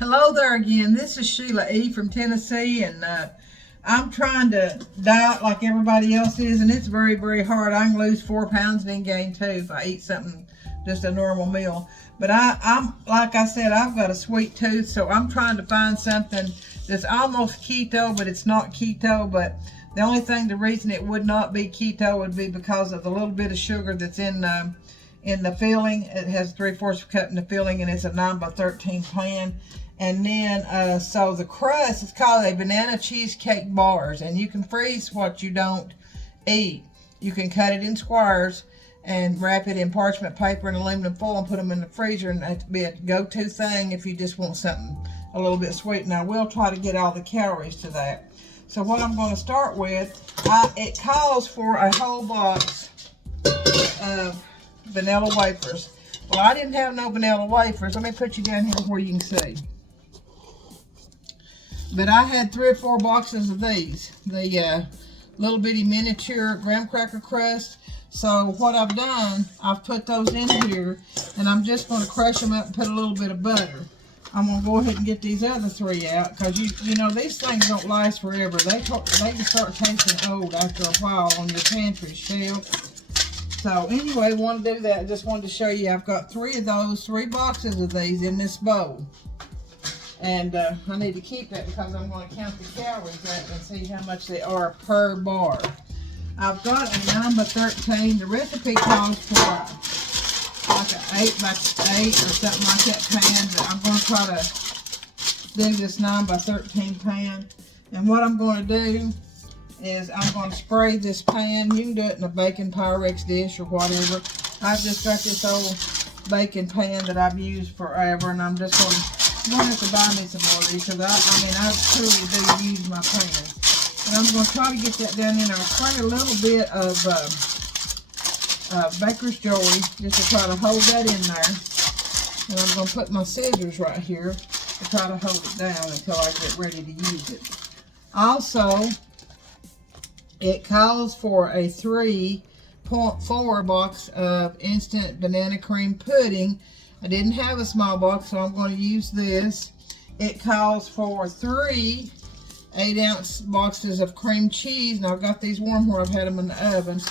Hello there again. This is Sheila E. from Tennessee, and I'm trying to diet like everybody else is, and it's very, very hard. I can lose 4 pounds and then gain 2 if I eat something, just a normal meal. But I'm like I said, I've got a sweet tooth, so I'm trying to find something that's almost keto, but it's not keto. But the only thing, the reason it would not be keto would be because of the little bit of sugar that's in the filling. It has 3/4 cup in the filling, and it's a 9 by 13 pan. And then, so the crust is called a banana cheesecake bars, and you can freeze what you don't eat. You can cut it in squares and wrap it in parchment paper and aluminum foil and put them in the freezer, and that'd be a go-to thing if you just want something a little bit sweet. And I will try to get all the calories to that. So what I'm going to start with, it calls for a whole box of vanilla wafers. Well, I didn't have no vanilla wafers. Let me put you down here where you can see. But I had 3 or 4 boxes of these, the little bitty miniature graham cracker crust. So what I've done, I've put those in here, and I'm just going to crush them up and put a little bit of butter. I'm going to go ahead and get these other 3 out, because you know these things don't last forever. They can start tasting old after a while on your pantry shelf. So anyway, want to do that. I just wanted to show you I've got 3 of those, 3 boxes of these in this bowl. And I need to keep that because I'm going to count the calories out and see how much they are per bar. I've got a 9 by 13. The recipe calls for like an 8 by 8 or something like that pan, but I'm going to try to do this 9 by 13 pan. And what I'm going to do is I'm going to spray this pan. You can do it in a baking Pyrex dish or whatever. I've just got this old baking pan that I've used forever, and I'm just going to have to buy me some more of these, because I truly do use my pan. And I'm going to try to get that down in there. I'll spray a little bit of baker's joy just to try to hold that in there. And I'm going to put my scissors right here to try to hold it down until I get ready to use it. Also, it calls for a 3.4 box of instant banana cream pudding. I didn't have a small box, so I'm going to use this. It calls for 3 8-ounce boxes of cream cheese. Now I've got these warm where I've had them in the oven.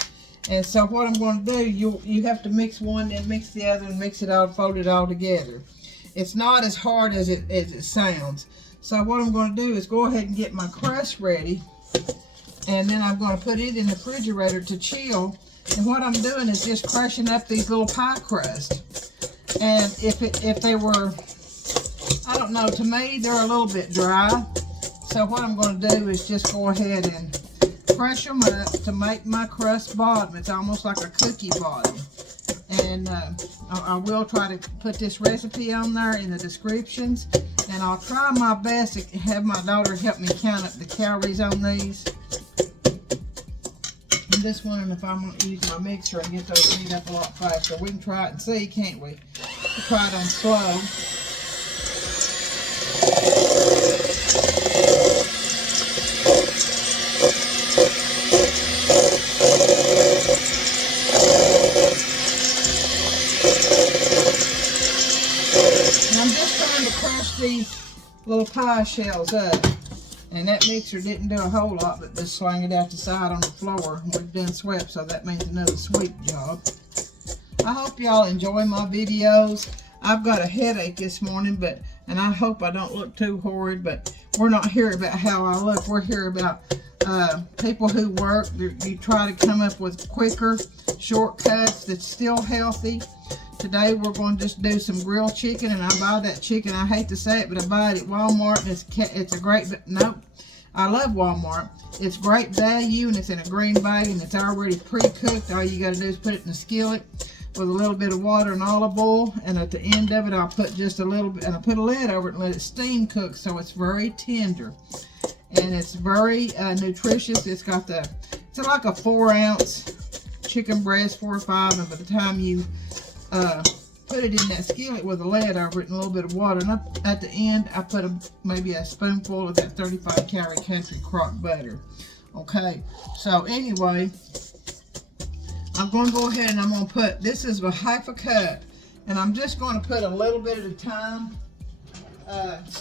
And so what I'm going to do, you have to mix one, then mix the other, and mix it all, fold it all together. It's not as hard as it sounds. So what I'm going to do is go ahead and get my crust ready, and then I'm going to put it in the refrigerator to chill. And what I'm doing is just crushing up these little pie crusts. And if they were, I don't know, to me they're a little bit dry. So what I'm going to do is just go ahead and crush them up to make my crust bottom. It's almost like a cookie bottom. And I will try to put this recipe on there in the descriptions. And I'll try my best to have my daughter help me count up the calories on these. I'm just wondering if I'm going to use my mixer and get those heat up a lot faster. We can try it and see, can't we? We'll try it on slow. And I'm just trying to crush these little pie shells up. And that mixer didn't do a whole lot, but just swung it out the side on the floor. We've done swept, so that means another sweep job. I hope y'all enjoy my videos. I've got a headache this morning, and I hope I don't look too horrid, but we're not here about how I look. We're here about people who work. You try to come up with quicker shortcuts that's still healthy. Today we're going to just do some grilled chicken, and I buy that chicken. I hate to say it, but I buy it at Walmart, and it's a great, nope, I love Walmart. It's great value, and it's in a green bag, and it's already pre-cooked. All you got to do is put it in a skillet with a little bit of water and olive oil, and at the end of it I'll put just a little bit, and I put a lid over it and let it steam cook, so it's very tender. And it's very nutritious. It's like a 4-ounce chicken breast, 4 or 5, and by the time you put it in that skillet with a lid over it and a little bit of water, and at the end I put maybe a spoonful of that 35 calorie country crock butter. Okay, so anyway, I'm going to go ahead and I'm going to put, this is a half a cup, and I'm just going to put a little bit at a time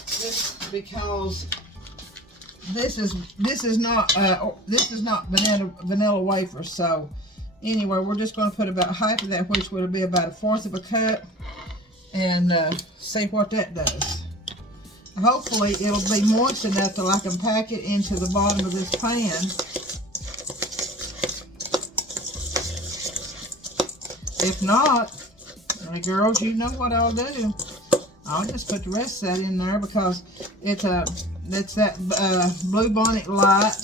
Just because this is not vanilla wafers. So anyway, we're just going to put about half of that, which would be about 1/4 of a cup, and see what that does. Hopefully it'll be moist enough that I can pack it into the bottom of this pan. If not, girls, you know what I'll do. I'll just put the rest of that in there because it's that Blue Bonnet Light,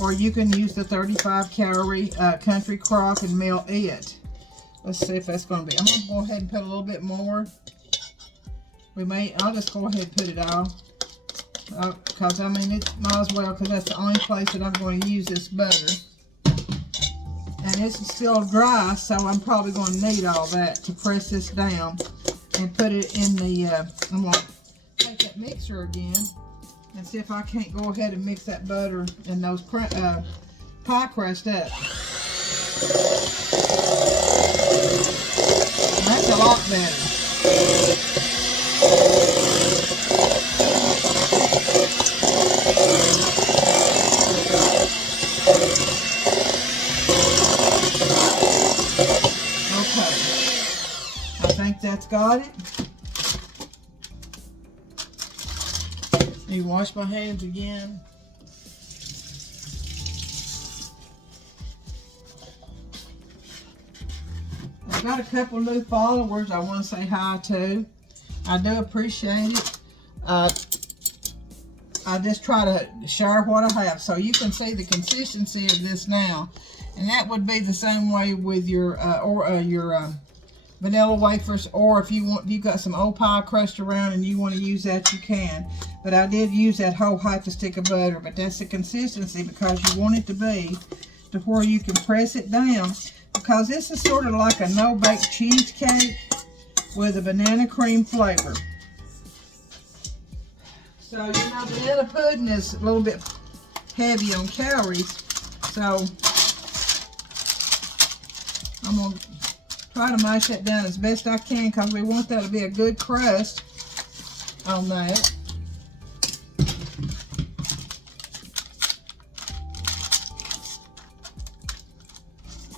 or you can use the 35 calorie Country Crock and melt it. Let's see if that's going to be. I'm going to go ahead and put a little bit more. I'll just go ahead and put it all. Because I mean, it might as well, because that's the only place that I'm going to use this butter. And this is still dry, so I'm probably going to need all that to press this down and put it in the, I'm going to take that mixer again and see if I can't go ahead and mix that butter and those pie crust up. That's a lot better. That's got it. Let me wash my hands again. I've got a couple new followers I want to say hi to. I do appreciate it. I just try to share what I have so you can see the consistency of this now, and that would be the same way with your vanilla wafers, or if you got some old pie crust around and you want to use that, you can. But I did use that whole half a stick of butter, but that's the consistency because you want it to be to where you can press it down, because this is sort of like a no-bake cheesecake with a banana cream flavor. So, you know, banana pudding is a little bit heavy on calories, so I'm going to try to mash that down as best I can because we want that to be a good crust on that.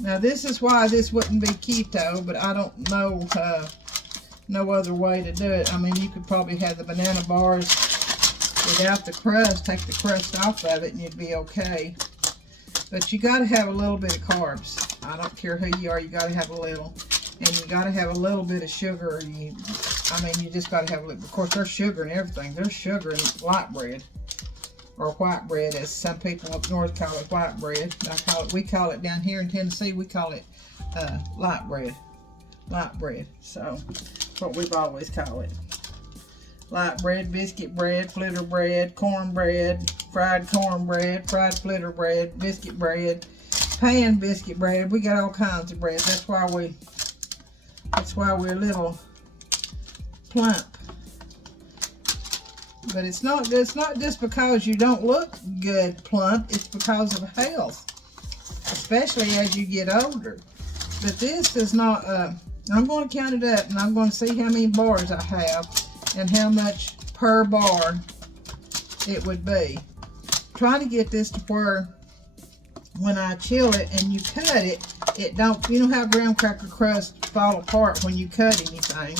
Now this is why this wouldn't be keto, but I don't know no other way to do it. I mean, you could probably have the banana bars without the crust, take the crust off of it, and you'd be okay. But you got to have a little bit of carbs. I don't care who you are, you got to have a little. And you got to have a little bit of sugar. You just got to have a little. Of course, there's sugar in everything. There's sugar in light bread. Or white bread, as some people up north call it white bread. We call it down here in Tennessee, we call it light bread. Light bread. So, that's what we've always called it. Light bread, biscuit bread, flitter bread, cornbread, fried cornbread, fried flitter bread, biscuit bread, pan biscuit bread. We got all kinds of bread. That's why we're a little plump. But it's not just because you don't look good plump, it's because of health, especially as you get older. But this is not, I'm going to count it up and I'm going to see how many bars I have and how much per bar it would be. Trying to get this to where when I chill it and you cut it, it don't, you know how graham cracker crust fall apart when you cut anything.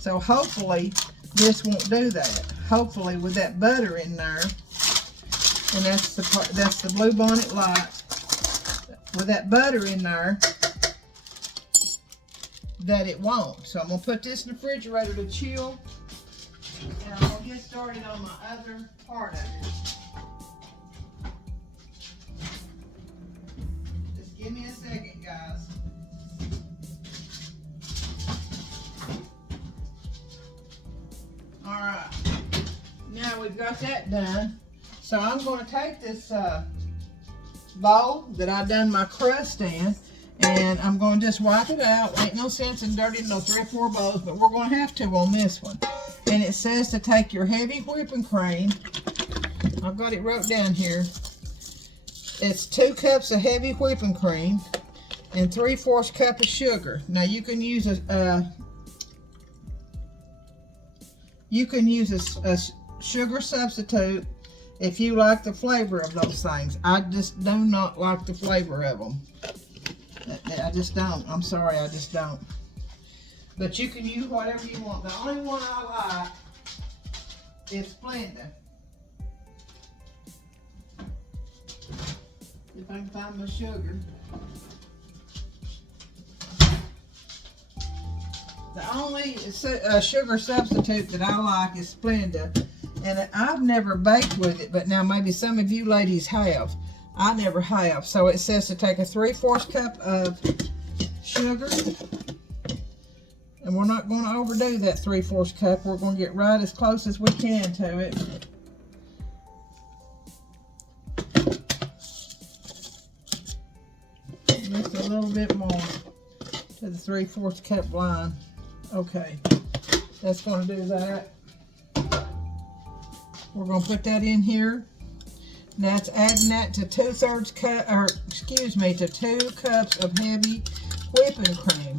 So hopefully this won't do that. Hopefully with that butter in there, and that's the Blue Bonnet Light, with that butter in there, that it won't. So I'm going to put this in the refrigerator to chill, and I'm going to get started on my other part of it. Just give me a second, guys. Alright. Now we've got that done, so I'm going to take this bowl that I done my crust in, and I'm going to just wipe it out. Ain't no sense in dirtying no 3 or 4 bowls, but we're going to have to on this one. And it says to take your heavy whipping cream. I've got it wrote down here. It's 2 cups of heavy whipping cream and 3/4 cup of sugar. Now you can use You can use a sugar substitute if you like the flavor of those things. I just do not like the flavor of them. I just don't. I'm sorry, I just don't. But you can use whatever you want. The only one I like is Splenda. If I can find my sugar. The only sugar substitute that I like is Splenda. And I've never baked with it, but now maybe some of you ladies have. I never have. So it says to take a 3/4 cup of sugar. And we're not going to overdo that 3/4 cup. We're going to get right as close as we can to it. Just a little bit more to the 3/4 cup line. Okay, that's going to do that. We're going to put that in here. Now it's adding that to 2/3 cup, or excuse me, to 2 cups of heavy whipping cream.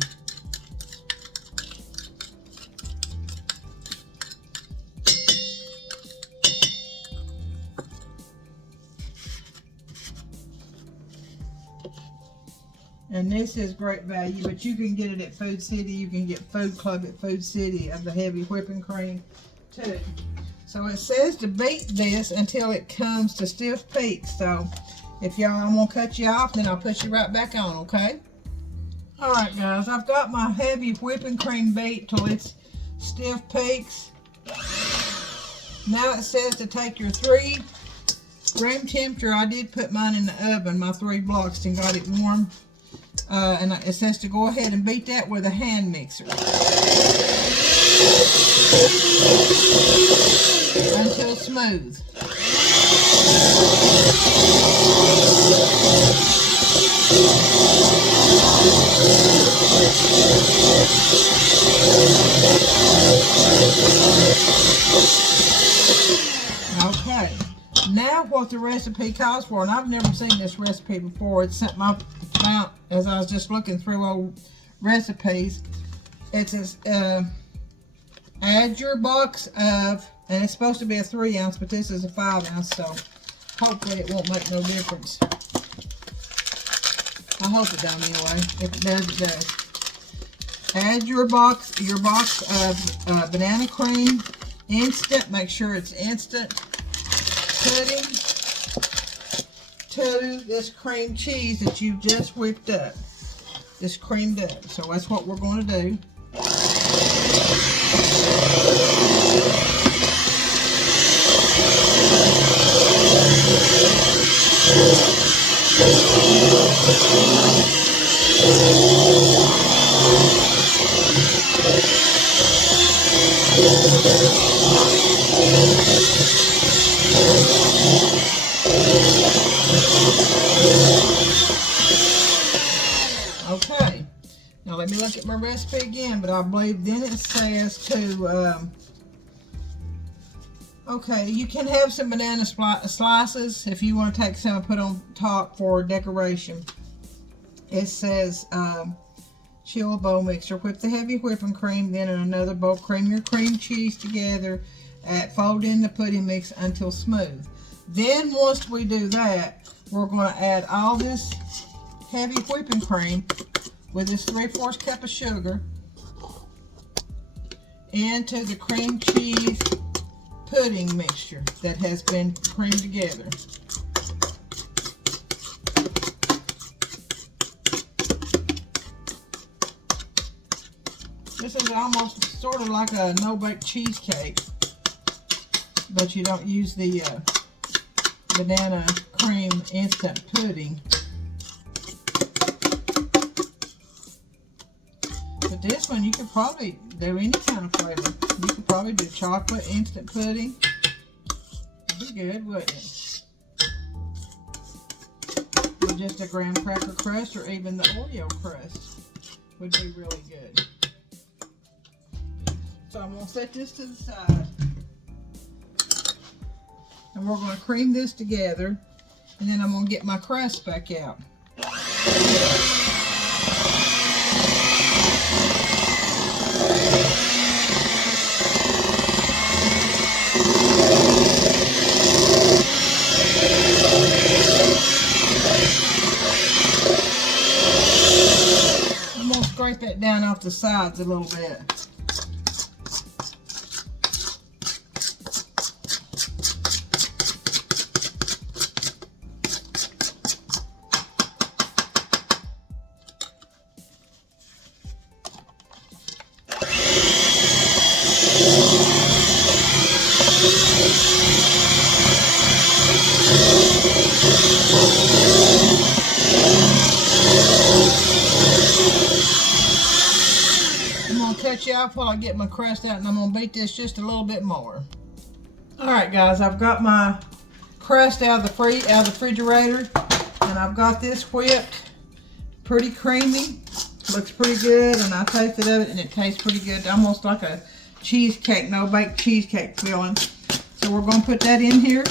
And this is great value, but you can get it at Food City. You can get Food Club at Food City of the heavy whipping cream too. So it says to beat this until it comes to stiff peaks. So if y'all, I'm gonna cut you off, then I'll put you right back on, okay? All right, guys, I've got my heavy whipping cream beat till it's stiff peaks. Now it says to take your 3 room temperature. I did put mine in the oven, my 3 blocks, and got it warm. And it says to go ahead and beat that with a hand mixer until smooth. Okay, now what the recipe calls for, and I've never seen this recipe before. It's something I found as I was just looking through old recipes. It says add your box of, and it's supposed to be a 3 ounce, but this is a 5 ounce, so hopefully it won't make no difference. I hope it don't anyway. If it does, it does. Add your box of banana cream, instant. Make sure it's instant pudding to this cream cheese that you just whipped up, just creamed up. So that's what we're going to do. Okay, now let me look at my recipe again, but I believe then it says to, okay, you can have some banana slices if you want to take some and put on top for decoration. It says, chill bowl mixture. Whip the heavy whipping cream, then in another bowl, cream your cream cheese together. Fold in the pudding mix until smooth. Then once we do that, we're going to add all this heavy whipping cream with this 3/4 cup of sugar into the cream cheese pudding mixture that has been creamed together. This is almost sort of like a no-bake cheesecake, but you don't use the banana cream instant pudding. But this one, you could probably do any kind of flavor. You could probably do chocolate instant pudding. It'd be good, wouldn't it? With just a graham cracker crust, or even the Oreo crust would be really good. So I'm going to set this to the side. And we're going to cream this together. And then I'm going to get my crust back out. scrape that down off the sides a little bit. Cut you off while I get my crust out, and I'm going to beat this just a little bit more. Alright guys, I've got my crust out of the refrigerator, and I've got this whipped pretty creamy. Looks pretty good, and I tasted of it and it tastes pretty good, almost like a cheesecake, no baked cheesecake filling. So we're going to put that in here.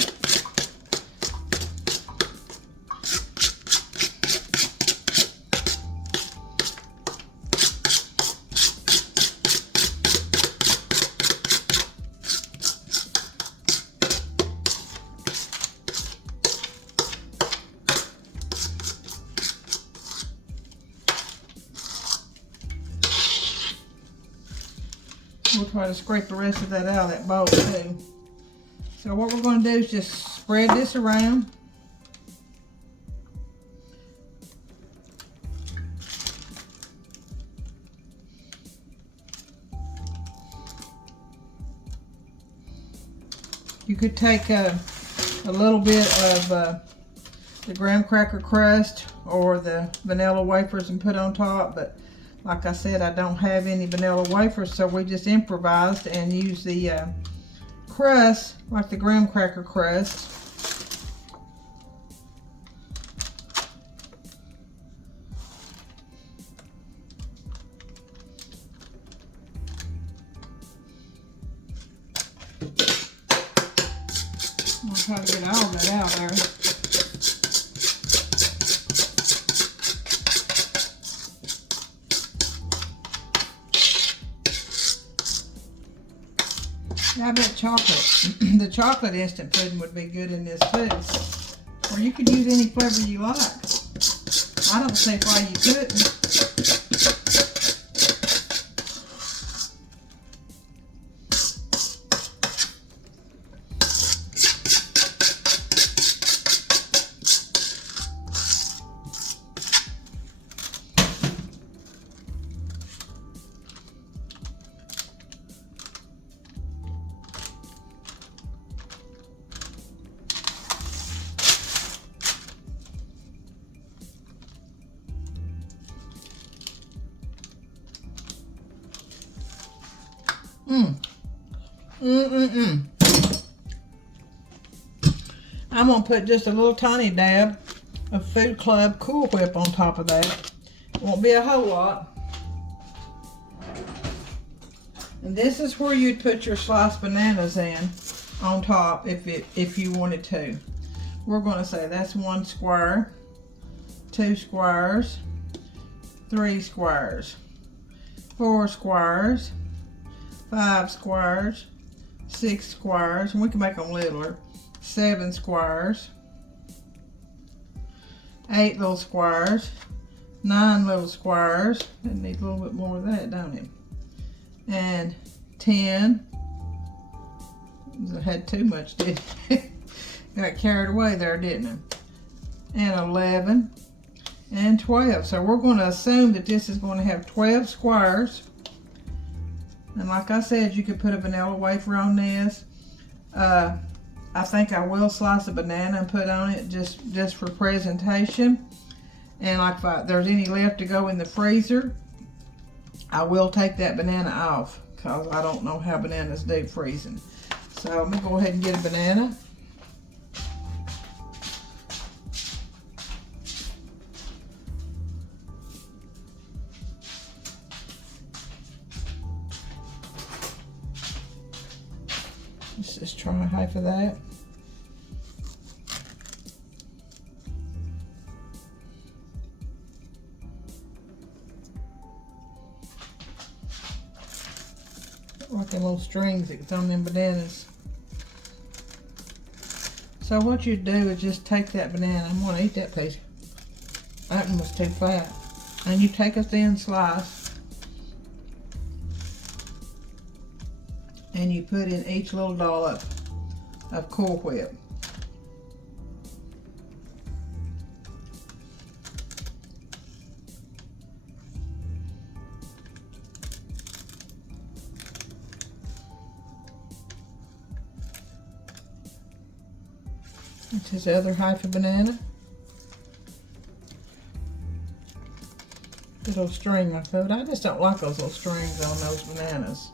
We'll try to scrape the rest of that out of that bowl too. So what we're going to do is just spread this around. You could take a little bit of the graham cracker crust or the vanilla wafers and put on top, but like I said, I don't have any vanilla wafers, so we just improvised and used the crust, like the graham cracker crust. I'm gonna try to get all that out there. I bet chocolate, the chocolate instant pudding would be good in this too. Or you could use any flavor you like. I don't see why you couldn't. I'm going to put just a little tiny dab of Food Club Cool Whip on top of that. Won't be a whole lot. And this is where you'd put your sliced bananas in on top if you wanted to. We're going to say that's 1 square, 2 squares, 3 squares, 4 squares, 5 squares, 6 squares, and we can make them littler, 7 squares, 8 little squares, 9 little squares. It needs a little bit more of that, don't it? And 10. I had too much, didn't it? Got carried away there, didn't it? And 11 and 12. So we're going to assume that this is going to have 12 squares. And like I said, you could put a vanilla wafer on this. I think I will slice a banana and put on it just for presentation. And like if there's any left to go in the freezer, I will take that banana off because I don't know how bananas do freezing. So I'm going to go ahead and get a banana. Let's just try half of that. Like them little strings that's on them bananas. So what you do is just take that banana. I'm going to eat that piece. That one was too fat. And you take a thin slice and you put in each little dollop of Cool Whip. This is the other half of banana. Little string I put. I just don't like those little strings on those bananas.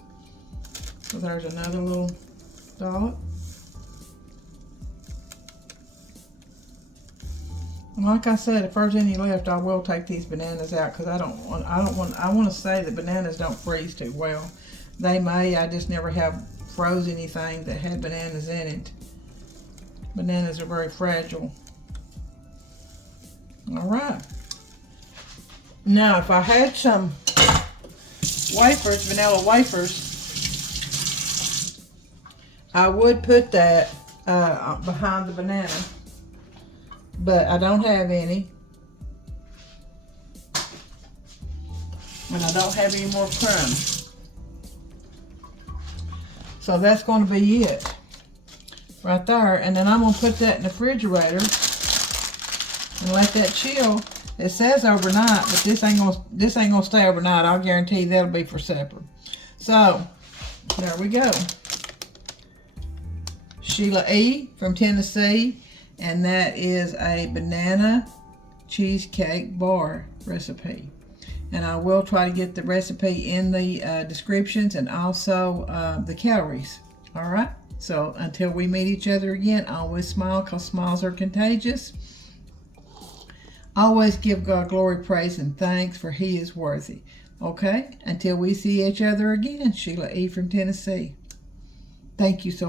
So there's another little dollop. And like I said, if there's any left, I will take these bananas out because I want to say that bananas don't freeze too well. They may. I just never have froze anything that had bananas in it. Bananas are very fragile. All right. Now, if I had some wafers, vanilla wafers, I would put that behind the banana, but I don't have any. And I don't have any more crumbs. So that's going to be it right there. And then I'm going to put that in the refrigerator and let that chill. It says overnight, but this ain't gonna stay overnight. I'll guarantee that'll be for supper. So there we go. Sheila E. from Tennessee, and that is a banana cheesecake bar recipe. And I will try to get the recipe in the descriptions and also the calories. All right. So until we meet each other again, always smile because smiles are contagious. Always give God glory, praise, and thanks, for He is worthy. Okay? Until we see each other again, Sheila E. from Tennessee. Thank you so much.